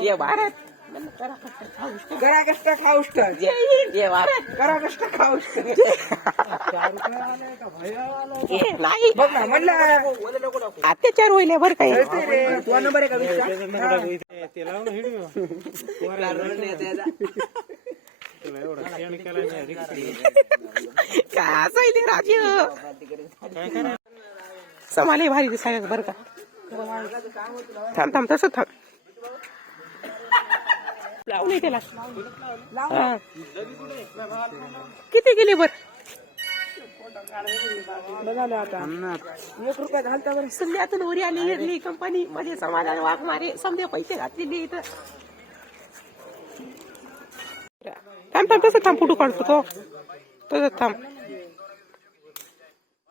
जय भारत करा कष्ट खाऊष्ट जय हिंद जय भारत करा कष्ट खाऊष्ट नाही बघ ना म्हणलं अत्याचार होईल बरं काही तुझा नंबर आहे का काय असायले राजू समाले भारी दिसायला बरं का थांब थांब तसं थांब लावून त्याला हा. किती गेले बर आता 1 रुपया घालता बरं संध्यातून वरी आली इरली कंपनी मध्ये समाधान वाघ मारे समजे पैसे घातलेले इथं थांब थांब तसं थांब फोटो काढतो तो तसं थांब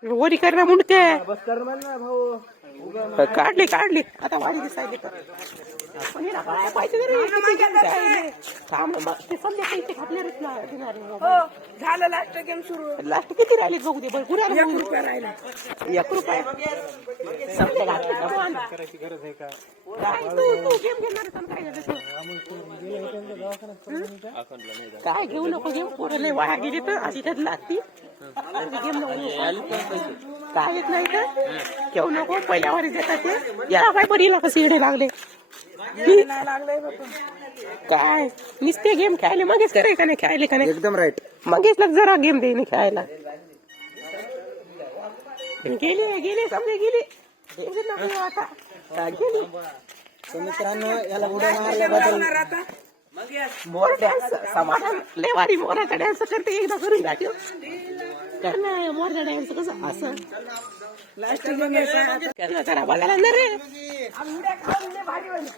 वरी कर ना मुंडके बस कर म्हण ना भाऊ काढली काढली आता वारी दिसायली तर पण हिला काय पाहिजे रे? किती घ्यायचे? थांब मग ते समजा पैसे घातलेच ना देणारे हो झालं लास्ट गेम सुरू लास्ट किती राहिले बघू दे बरं पुरा 1 रुपया राहिला 1 रुपया समजा घातले का पण करायची गरज आहे का काय तू गेम घेणार पण काय झालं तू? काय घेऊ नको गेम पोरं लय वाया गेली तर अशी त्यात लागती गेम नको काय येत नाही का घेऊ नको पहिल्या वारी देतात ते याला काय बरीला कसे येडे लागले काय नुसते गेम खेळले मगेच करे का नाही खेळले का नाही एकदम राईट मगेच लग जरा गेम दे नाही खेळायला गेले गेले समजे गेले आता गेले मित्रांनो याला उड्या मारल्याबद्दल मोर डान्स समाधान लेवारी मोराचा डान्स करते एकदा करून दाखव कर ना मोरचा डान्स कसं असं लास्ट गेम करणं जरा बघायला ना रे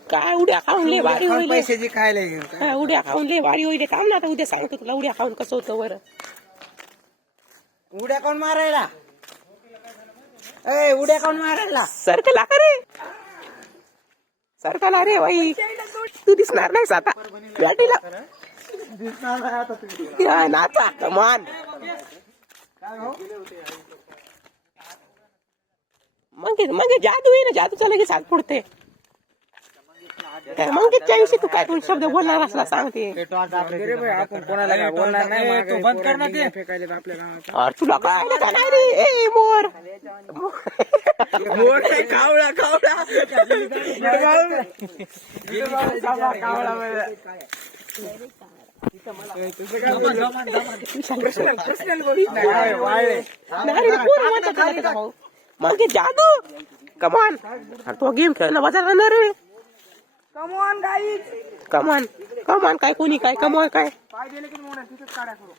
काय उड्या खाऊन ले भारी होईल पैशाची खायला उड्या खाऊन ले भारी होईल थांब ना आता उद्या सांगतो तुला उड्या खाऊन कसं होतं बरं उड्या कोण मारायला ए उड्या कोण मारायला सरकला का रे सरकला रे बाई तू दिसणार नाहीस आता बॅटीला नाचा कमान मग जादू आहे ना जादू चालू की साथ पुढते मंगेशच्या विषयी तू काय दोन शब्द बोलणार असला सांगते आपण कोणाला काय बोलणार नाही तू बंद कर ना ते फेकायला आपल्याला अरे तुला काय का नाही रे ए मोर मोर कावळा कावळा मग जादू कमान तो गेम खेळणं वाजायला ना रे कमॉन गाईज कमान कमान काय कोणी काय कमान काय पाय दिले की मोना तिथेच काढा करू